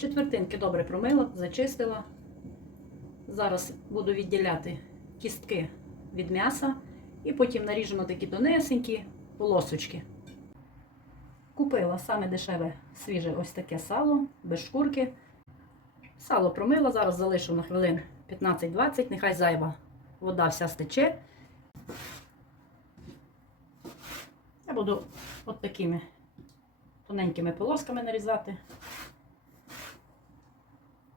Четвертинки добре промила, зачистила. Зараз буду відділяти кістки від м'яса і потім наріжемо такі тонесенькі полосочки. Купила саме дешеве свіже ось таке сало, без шкурки. Сало промила, зараз залишу на хвилин 15-20, нехай зайва вода вся стече. Я буду от такими тоненькими полосками нарізати.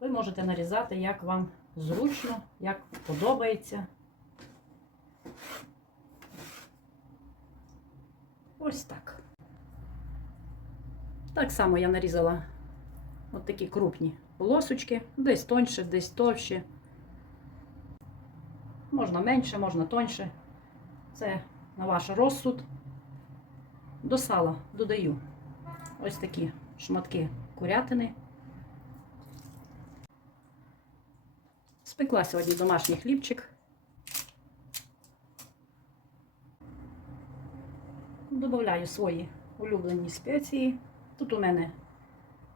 Ви можете нарізати, як вам зручно, як подобається. Ось так. Так само я нарізала от такі крупні полосочки, десь тоньше, десь товще. Можна менше, можна тоньше. Це на ваш розсуд. До сала додаю ось такі шматки курятини. Спекла сьогодні домашній хлібчик. Добавляю свої улюблені спеції. Тут у мене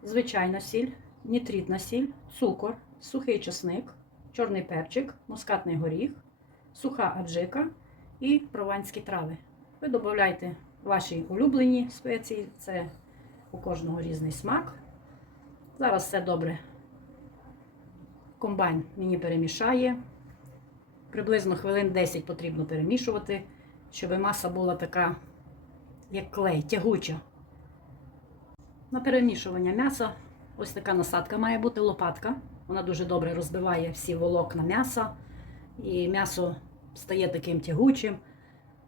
звичайна сіль, нітритна сіль, цукор, сухий чесник, чорний перчик, мускатний горіх, суха аджика і прованські трави. Ви додавайте ваші улюблені спеції, це у кожного різний смак. Зараз все добре. Комбайн мені перемішає. Приблизно хвилин 10 потрібно перемішувати, щоб маса була така, як клей, тягуча. На перемішування м'яса ось така насадка має бути лопатка. Вона дуже добре розбиває всі волокна м'яса, і м'ясо стає таким тягучим.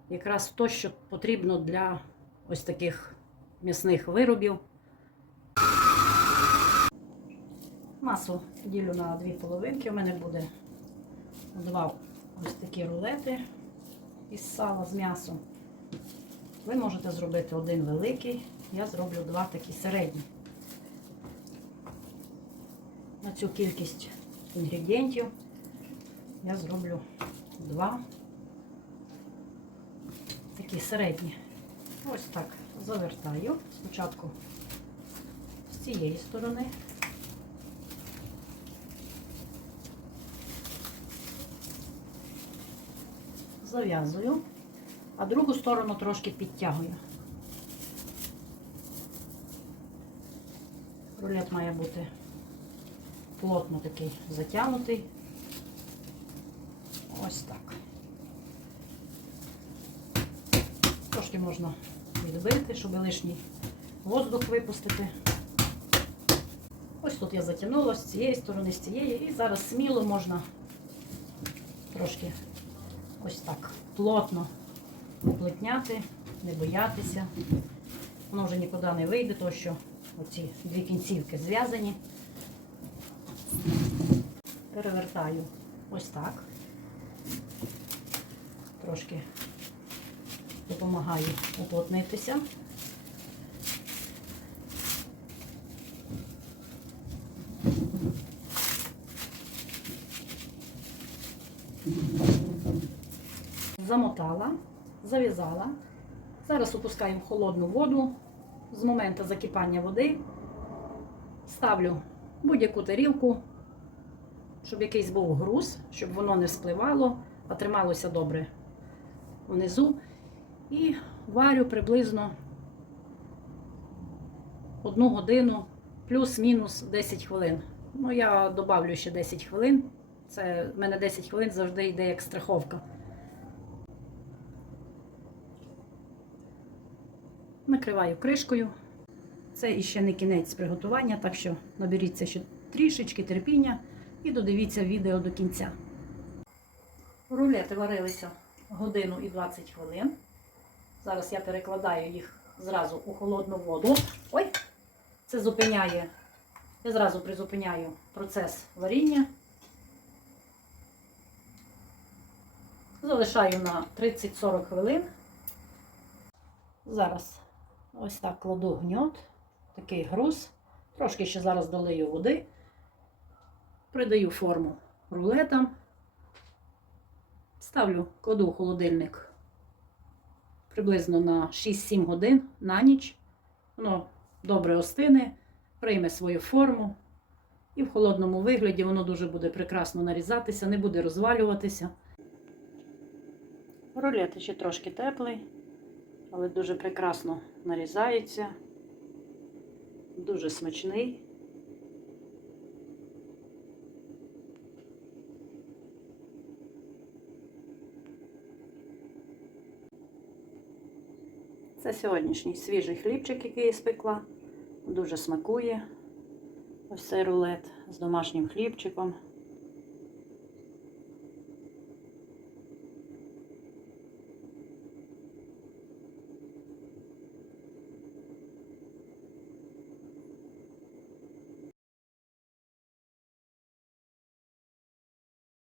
Якраз то, що потрібно для ось таких м'ясних виробів. Масу ділю на дві половинки. У мене буде два ось такі рулети із сала з м'ясом. Ви можете зробити один великий, я зроблю два такі середні. На цю кількість інгредієнтів я зроблю два такі середні. Ось так завертаю. Спочатку з цієї сторони. Зав'язую, а другу сторону трошки підтягую. Рулет має бути плотно такий затягнутий. Ось так. Трошки можна відбити, щоб лишній воздух випустити. Ось тут я затягнула з цієї сторони, з цієї, і зараз сміло можна трошки ось так плотно уплотняти, не боятися. Воно вже нікуди не вийде, тому що оці дві кінцівки зв'язані. Перевертаю ось так. Трошки допомагаю уплотнитися. Замотала, зав'язала. Зараз опускаю в холодну воду. З моменту закипання води ставлю будь-яку тарілку, щоб якийсь був груз, щоб воно не спливало, а трималося добре внизу. І варю приблизно одну годину, плюс-мінус 10 хвилин. Ну, я додавлю ще 10 хвилин. Це в мене 10 хвилин завжди йде як страховка. Накриваю кришкою. Це іще не кінець приготування, так що наберіться ще трішечки терпіння і додивіться відео до кінця. Рулети варилися годину і 20 хвилин. Зараз я перекладаю їх зразу у холодну воду. Ой! Це зупиняє, я зразу призупиняю процес варіння. Залишаю на 30-40 хвилин. Зараз ось так кладу гньот, такий груз. Трошки ще зараз долию води, придаю форму рулетам, ставлю кладу в холодильник приблизно на 6-7 годин на ніч. Воно добре остине, прийме свою форму. І в холодному вигляді воно дуже буде прекрасно нарізатися, не буде розвалюватися. Рулет ще трошки теплий, але дуже прекрасно нарізається. Дуже смачний. Це сьогоднішній свіжий хлібчик, який я спекла. Дуже смакує. Ось цей рулет з домашнім хлібчиком.